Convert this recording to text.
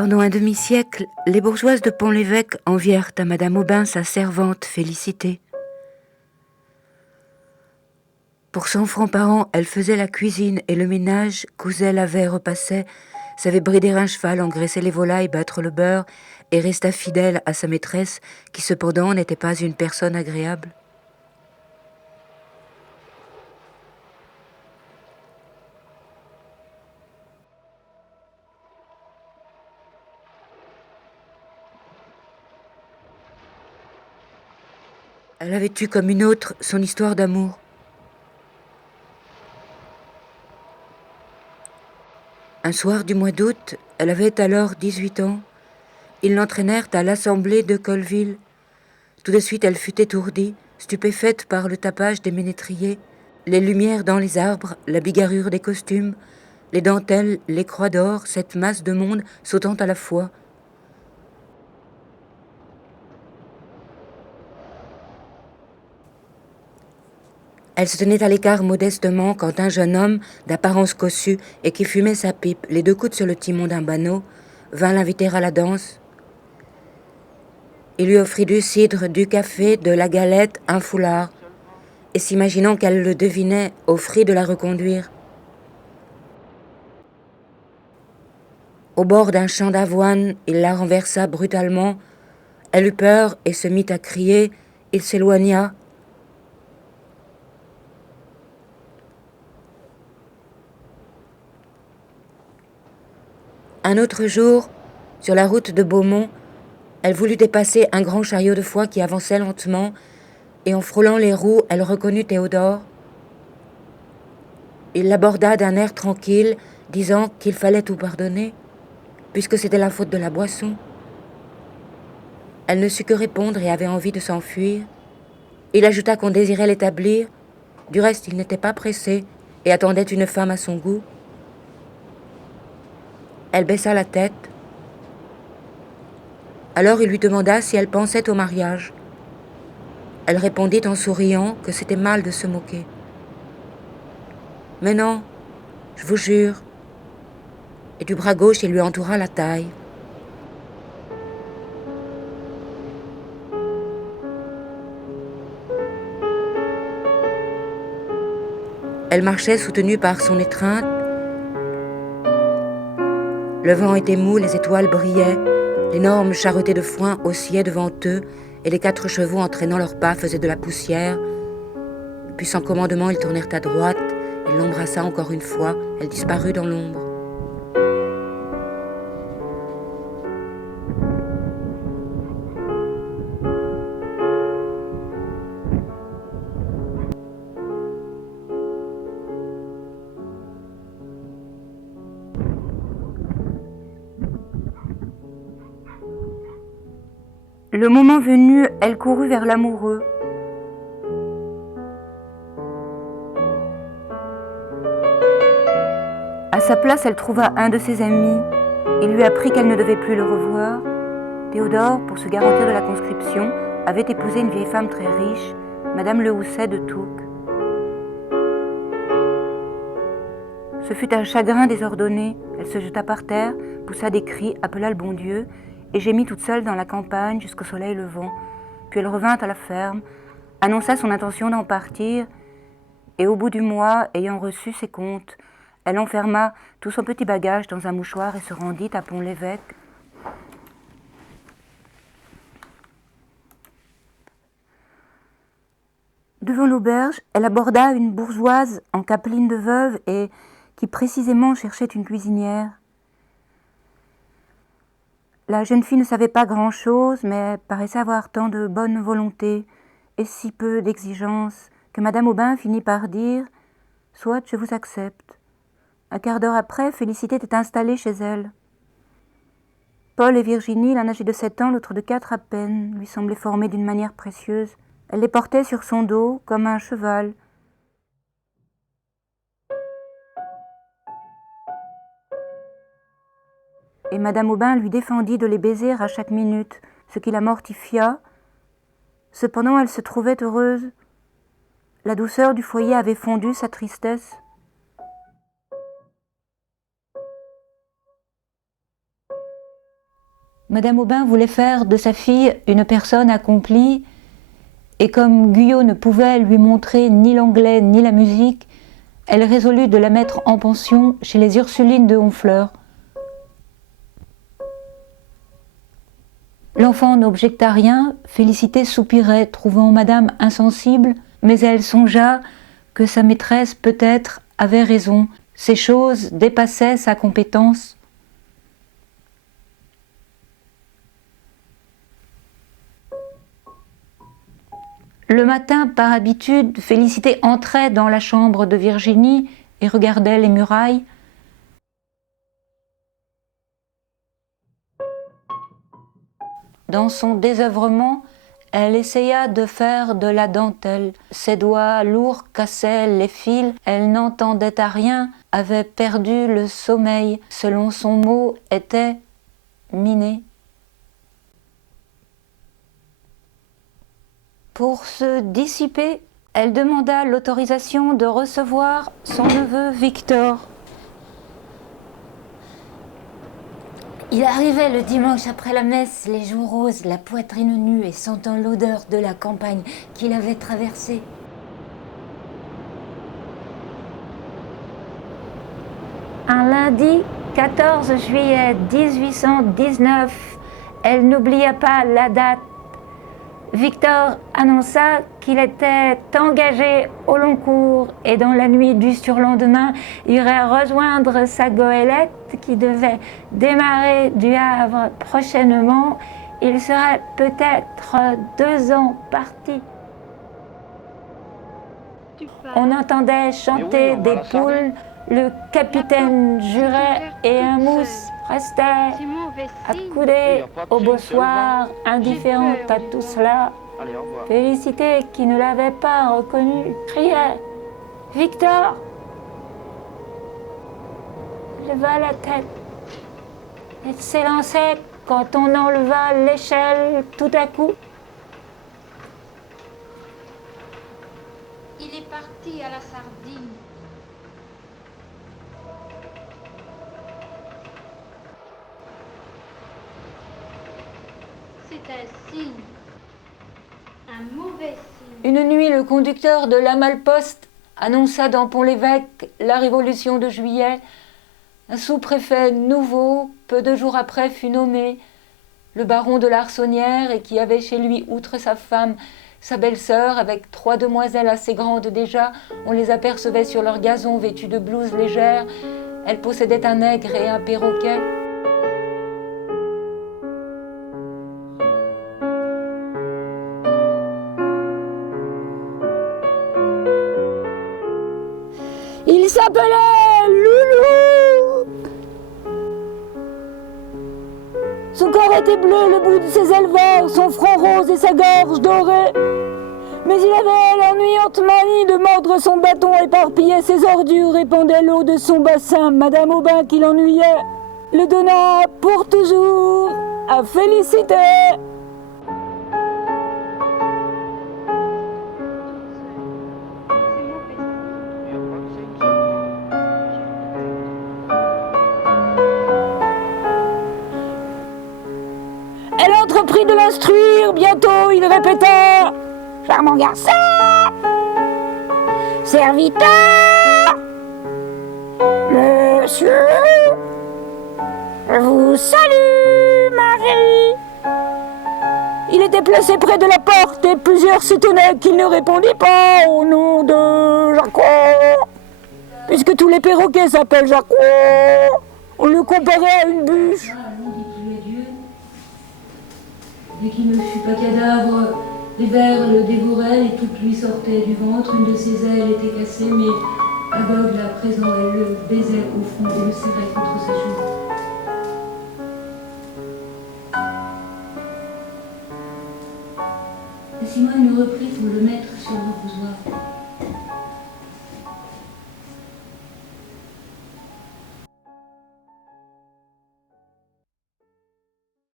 Pendant un demi-siècle, les bourgeoises de Pont-l'Évêque envièrent à Madame Aubin sa servante Félicité. Pour 100 francs par an, elle faisait la cuisine et le ménage, cousait, lavait, repassait, savait brider un cheval, engraisser les volailles, battre le beurre, et resta fidèle à sa maîtresse, qui cependant n'était pas une personne agréable. Elle avait eu comme une autre son histoire d'amour. Un soir du mois d'août, elle avait alors 18 ans, ils l'entraînèrent à l'assemblée de Colleville. Tout de suite, elle fut étourdie, stupéfaite par le tapage des ménétriers, les lumières dans les arbres, la bigarrure des costumes, les dentelles, les croix d'or, cette masse de monde sautant à la fois. Elle se tenait à l'écart modestement quand un jeune homme, d'apparence cossue et qui fumait sa pipe, les deux coudes sur le timon d'un banneau, vint l'inviter à la danse. Il lui offrit du cidre, du café, de la galette, un foulard, et s'imaginant qu'elle le devinait, offrit de la reconduire. Au bord d'un champ d'avoine, il la renversa brutalement. Elle eut peur et se mit à crier. Il s'éloigna. Un autre jour, sur la route de Beaumont, elle voulut dépasser un grand chariot de foin qui avançait lentement, et en frôlant les roues, elle reconnut Théodore. Il l'aborda d'un air tranquille, disant qu'il fallait tout pardonner, puisque c'était la faute de la boisson. Elle ne sut que répondre et avait envie de s'enfuir. Il ajouta qu'on désirait l'établir. Du reste, il n'était pas pressé et attendait une femme à son goût. Elle baissa la tête. Alors il lui demanda si elle pensait au mariage. Elle répondit en souriant que c'était mal de se moquer. « Mais non, je vous jure. » Et du bras gauche, il lui entoura la taille. Elle marchait soutenue par son étreinte. Le vent était mou, les étoiles brillaient, l'énorme charretée de foin oscillait devant eux, et les 4 chevaux entraînant leurs pas faisaient de la poussière. Puis sans commandement, ils tournèrent à droite, il l'embrassa encore une fois, elle disparut dans l'ombre. Le moment venu, elle courut vers l'amoureux. À sa place, elle trouva un de ses amis. Il lui apprit qu'elle ne devait plus le revoir. Théodore, pour se garantir de la conscription, avait épousé une vieille femme très riche, Madame Le Housset de Touques. Ce fut un chagrin désordonné. Elle se jeta par terre, poussa des cris, appela le bon Dieu, et gémit toute seule dans la campagne jusqu'au soleil levant. Puis elle revint à la ferme, annonça son intention d'en partir, et au bout du mois, ayant reçu ses comptes, elle enferma tout son petit bagage dans un mouchoir et se rendit à Pont-l'Évêque. Devant l'auberge, elle aborda une bourgeoise en capeline de veuve et qui précisément cherchait une cuisinière. La jeune fille ne savait pas grand-chose, mais paraissait avoir tant de bonne volonté et si peu d'exigence que Madame Aubin finit par dire « Soit, je vous accepte ». Un quart d'heure après, Félicité était installée chez elle. Paul et Virginie, l'un âgé de 7 ans, l'autre de 4 à peine, lui semblaient formés d'une manière précieuse. Elle les portait sur son dos comme un cheval. Et Madame Aubin lui défendit de les baiser à chaque minute, ce qui la mortifia. Cependant, elle se trouvait heureuse. La douceur du foyer avait fondu sa tristesse. Madame Aubin voulait faire de sa fille une personne accomplie, et comme Guyot ne pouvait lui montrer ni l'anglais ni la musique, elle résolut de la mettre en pension chez les Ursulines de Honfleur. L'enfant n'objecta rien, Félicité soupirait, trouvant Madame insensible, mais elle songea que sa maîtresse peut-être avait raison, ces choses dépassaient sa compétence. Le matin, par habitude, Félicité entrait dans la chambre de Virginie et regardait les murailles. Dans son désœuvrement, elle essaya de faire de la dentelle. Ses doigts lourds cassaient les fils, elle n'entendait à rien, avait perdu le sommeil, selon son mot, était minée. Pour se dissiper, elle demanda l'autorisation de recevoir son neveu Victor. Il arrivait le dimanche après la messe, les joues roses, la poitrine nue et sentant l'odeur de la campagne qu'il avait traversée. Un lundi 14 juillet 1819, elle n'oublia pas la date. Victor annonça qu'il était engagé au long cours et dans la nuit du surlendemain irait rejoindre sa goélette qui devait démarrer du Havre prochainement. Il serait peut-être 2 ans parti. On entendait chanter des poules, le capitaine jurait et un mousse restait accoudé au bossoir, indifférente à tout cela. Félicité, qui ne l'avait pas reconnu, criait « Victor !» leva la tête. Elle s'élançait quand on enleva l'échelle tout à coup. Il est parti à la sardine. C'est un signe. Un mauvais signe. Une nuit, le conducteur de la Malle-Poste annonça dans Pont-l'Évêque la Révolution de juillet. Un sous-préfet nouveau, peu de jours après, fut nommé, le baron de l'Arçonnière, et qui avait chez lui, outre sa femme, sa belle-sœur, avec 3 demoiselles assez grandes déjà. On les apercevait sur leur gazon vêtues de blouses légères. Elles possédaient un nègre et un perroquet. Il s'appelait Loulou. Son corps était bleu, le bout de ses ailes vert, son front rose et sa gorge dorée. Mais il avait l'ennuyante manie de mordre son bâton, éparpillait ses ordures, répandait l'eau de son bassin. Madame Aubin, qui l'ennuyait, le donna pour toujours à Félicité. Elle entreprit de l'instruire. Bientôt, il répéta « Charmant garçon, serviteur, monsieur, je vous salue, Marie. » Il était placé près de la porte et plusieurs s'étonnaient qu'il ne répondît pas au nom de Jacquot. Puisque tous les perroquets s'appellent Jacquot, on le comparait à une bûche. Dès qu'il ne fut pas cadavre, les vers le dévoraient, les toutes lui sortaient du ventre. Une de ses ailes était cassée, mais aveugle à présent, elle le baisait au front et le serrait contre ses joues. Et Simone le reprit pour le mettre sur le bougeoir.